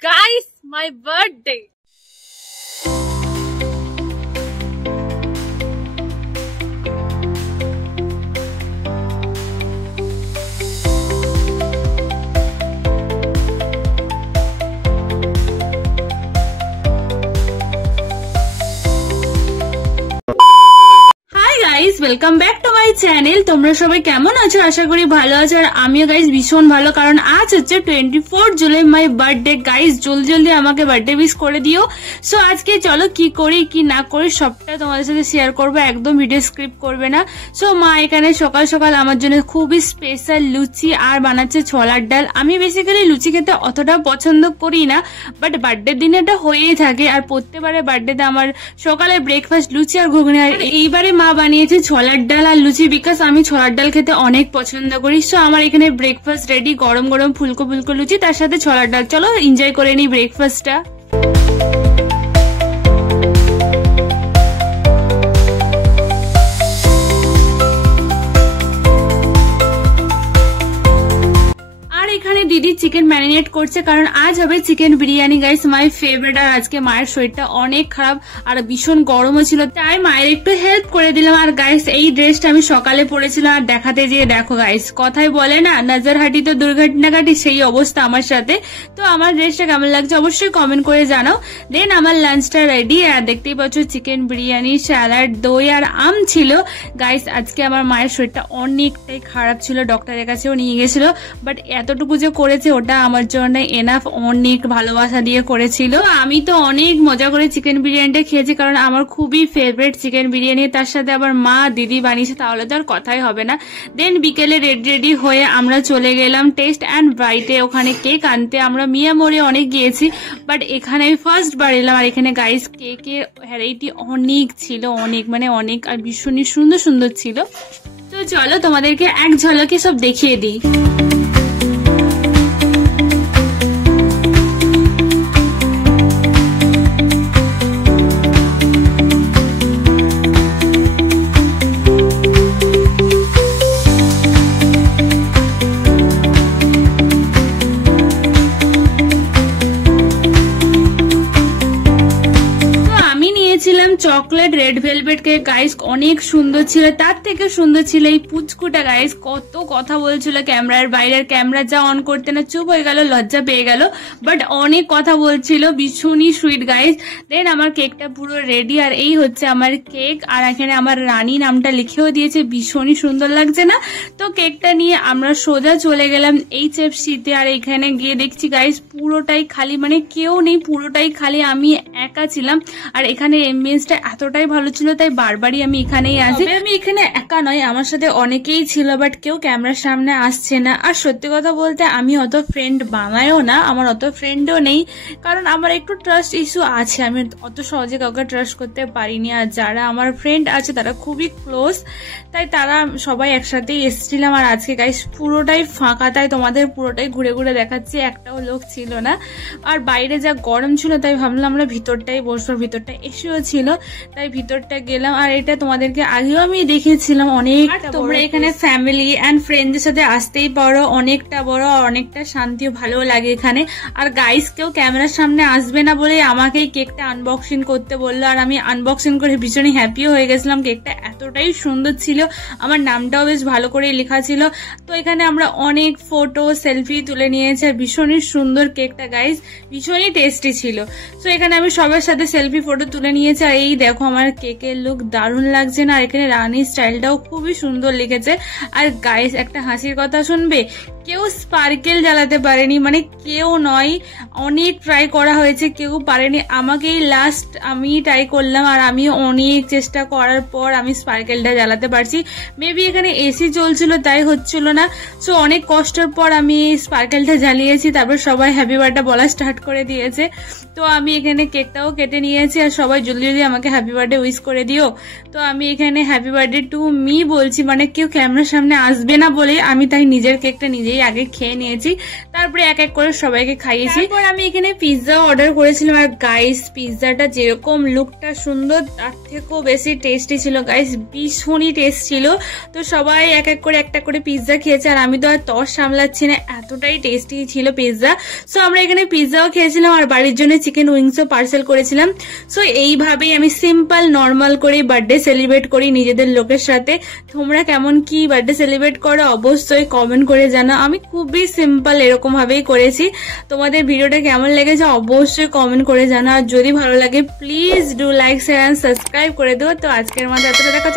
Guys, my birthday. Guys welcome back to my channel. তোমরা সবাই কেমন আছো? আশা করি ভালো আছো। আর আমিও গাইস ভীষণ ভালো, কারণ আজ হচ্ছে 24 জুলাই মাই বার্থডে। গাইস জলদি জলদি আমাকে বার্থডে উইশ করে দিও। সো আজকে চলো কি করি কি না করি সবটা তোমাদের সাথে শেয়ার করবো, একদম ভিডিও স্ক্রিপ্ট করবে না। সো মা এখানে সকাল সকাল আমার জন্য খুবই স্পেশাল লুচি আর বানাচ্ছে ছোলার ডাল। আমি বেসিক্যালি লুচি খেতে অতটা পছন্দ করি না, বাট বার্থডের দিনে এটা হয়েই থাকে। আর প্রত্যেকবারে বার্থডেতে আমার সকালে ব্রেকফাস্ট লুচি আর ঘুগনি। আর এইবারে মা বানিয়েছে ছোলার ডাল আর লুচি, বিকজ আমি ছোলার ডাল খেতে অনেক পছন্দ করি। সো আমার এখানে ব্রেকফাস্ট রেডি, গরম গরম ফুলকো ফুলকো লুচি, তার সাথে ছোলার ডাল। চলো এনজয় করে নিই ব্রেকফাস্টটা। এখানে দিদি চিকেন ম্যারিনেট করছে, কারণ আজ হবে chicken biryani. Guys my favourite. আর আজকে মায়ের শরীরটা অনেক খারাপ আর ভীষণ গরমও ছিল, তাই মায়ের একটু হেল্প করে দিলাম। আর গাইস এই ড্রেসটা আমি সকালে পরেছিলাম, আর দেখাতে যেয়ে দেখো গাইস, কথাই বলে না নজর হাঁটি তো দুর্ঘটনা ঘাটি, সেই অবস্থা আমার সাথে। তো আমার ড্রেসটা কেমন লাগছে অবশ্যই কমেন্ট করে জানাও। দেন আমার লাঞ্চটা রেডি, আর দেখতেই পাচ্ছ চিকেন বিরিয়ানি, স্যালাড, দই আর আম ছিল। গাইস আজকে আমার মায়ের শরীরটা অনেকটাই খারাপ ছিল, ডক্টরের কাছেও নিয়ে গেছিল, বাট এতটুকু যে করেছে ওটা আমার জন্য এনাফ। অনেক ভালোবাসা দিয়ে করেছিল। আমি তো অনেক মজা করে চিকেন বিরিয়ানিটা খেয়েছি, কারণ আমার খুবই ফেভারিট চিকেন বিরিয়ানি। তার সাথে আবার মা দিদি বানিয়েছে, তাহলে তো আর কথাই হবে না। দেন বিকেলে রেডি হয়ে আমরা চলে গেলাম টেস্ট অ্যান্ড বাইটে, ওখানে কেক আনতে। আমরা মিয়ামোরে অনেক গিয়েছি, বাট এখানে আমি ফার্স্ট বার এলাম। আর এখানে গাইস কেকের ভ্যারাইটি অনেক ছিল, অনেক মানে অনেক, আর ভীষণই সুন্দর সুন্দর ছিল। তো চলো তোমাদেরকে এক ঝলকে সব দেখিয়ে দিই। Chocolate red velvet cake. Guys অনেক সুন্দর ছিল, তার থেকে সুন্দর ছিল এই পুচকুটা। গাইস কত কথা বলছিল ক্যামেরার বাইরের, ক্যামেরা যা অন করতে না চুপ হয়ে গেল, লজ্জা পেয়ে গেল, বাট অনেক কথা বলছিল, ভীষণই সুইট গাইস। দেন আমার কেকটা পুরো রেডি, আর এই হচ্ছে আমার কেক। আর এখানে আমার রানী নামটা লিখেও দিয়েছে, ভীষণই সুন্দর লাগছে না? তো কেকটা নিয়ে আমরা সোজা চলে গেলাম HFC-তে। আর এখানে গিয়ে দেখছি গাইস পুরোটাই খালি, মানে কেউ নেই, পুরোটাই খালি, আমি একা ছিলাম। আর এখানে এমবিয়েন্সটা এতটাই ভালো ছিল, তাই বারবারই আমি এখানেই আসি। আমি এখানে একা নয়, আমার সাথে অনেকেই ছিল, বাট কেউ ক্যামেরার সামনে আসছে না। আর সত্যি কথা বলতে আমি অত ফ্রেন্ড বানাইও না, আমার অত ফ্রেন্ডও নেই, কারণ আমার একটু ট্রাস্ট ইস্যু আছে। আমি অত সহজে কাউকে ট্রাস্ট করতে পারিনি। আর যারা আমার ফ্রেন্ড আছে তারা খুবই ক্লোজ, তাই তারা সবাই একসাথেই এসেছিলাম। আর আজকে গাইস পুরোটাই ফাঁকা, তাই তোমাদের পুরোটাই ঘুরে ঘুরে দেখাচ্ছি, একটাও লোক ছিল না। আর বাইরে যা গরম ছিল, তাই ভাবলাম আমরা ভিতরটাই বসবো, ভিতরটা এসেও ছিল, তাই ভিতরটা গেলাম। আর এটা তোমাদেরকে আগেও আমি দেখেছিলাম অনেক। তোমরা এখানে ফ্যামিলি অ্যান্ড ফ্রেন্ডদের সাথে আসতেই পারো, অনেকটা বড়, অনেকটা শান্তিও ভালো লাগে এখানে। আর গাইস কেউ ক্যামেরার সামনে আসবে না বলে আমাকে এই কেকটা আনবক্সিং করতে বললো, আর আমি আনবক্সিং করে ভীষণই হ্যাপিও হয়ে গেছিলাম। কেকটা এতটাই সুন্দর ছিল, আমার নামটাও বেশ ভালো করে লেখা ছিল। তো এখানে আমরা অনেক ফটো সেলফি তুলে নিয়েছি, আর ভীষণই সুন্দর কেকটা গাইস, ভীষণই টেস্টি ছিল। তো এখানে আমি সবার সাথে সেলফি ফটো তুলে নিয়েছি। আর এই দেখো আমার কেকের লুক দারুণ লাগছে না? আর এখানে রানীর স্টাইলটাও খুবই সুন্দর লিখেছে। আর গাইস একটা হাসির কথা শুনবে, কেউ স্পার্কেল জ্বালাতে পারেনি, মানে কেউ নয়, অনেক ট্রাই করা হয়েছে, কেউ পারেনি। আমাকেই লাস্ট আমি ট্রাই করলাম, আর আমি অনেক চেষ্টা করার পর আমি স্পার্কেলটা জ্বালাতে পারছি। মেবি এখানে এসি চলছিল তাই হচ্ছিল না। সো অনেক কষ্টের পর আমি স্পার্কেলটা জ্বালিয়েছি, তারপর সবাই হ্যাপি বার্থডে বলা স্টার্ট করে দিয়েছে। তো আমি এখানে কেকটাও কেটে নিয়েছি, আর সবাই জলদি জলদি আমাকে হ্যাপি বার্থডে উইশ করে দিও। তো আমি এখানে হ্যাপি বার্থডে টু মি বলছি, মানে কেউ ক্যামেরার সামনে আসবে না বলে আমি তাই নিজের কেকটা নিজেই নিজেই আগে খেয়ে নিয়েছি, তারপরে এক এক করে সবাইকে খাইয়েছি। তারপর আমি এখানে পিৎজা অর্ডার করেছিলাম, আর গাইস পিৎজাটা যেরকম লুকটা সুন্দর তার থেকেও বেশি টেস্টি ছিল গাইস, ভীষণই টেস্ট ছিল। তো সবাই এক এক করে একটা করে পিৎজা খেয়েছে, আর আমি তো আর তর সামলাচ্ছি না, এতটাই টেস্টি ছিল পিৎজা। সো আমরা এখানে পিৎজাও খেয়েছিলাম, আর বাড়ির জন্য চিকেন উইংসও পার্সেল করেছিলাম। সো এইভাবেই আমি সিম্পল নর্মাল করে বার্থডে সেলিব্রেট করি নিজেদের লোকের সাথে। তোমরা কেমন কি বার্থডে সেলিব্রেট করো অবশ্যই কমেন্ট করে জানাও। আমি খুবই সিম্পল এরকম ভাবেই করেছি। তোমাদের ভিডিওটা কেমন লেগেছে অবশ্যই কমেন্ট করে জানাও, আর যদি ভালো লাগে please do like share and subscribe করে দেবো। তো আজকের মতো এতটা দেখা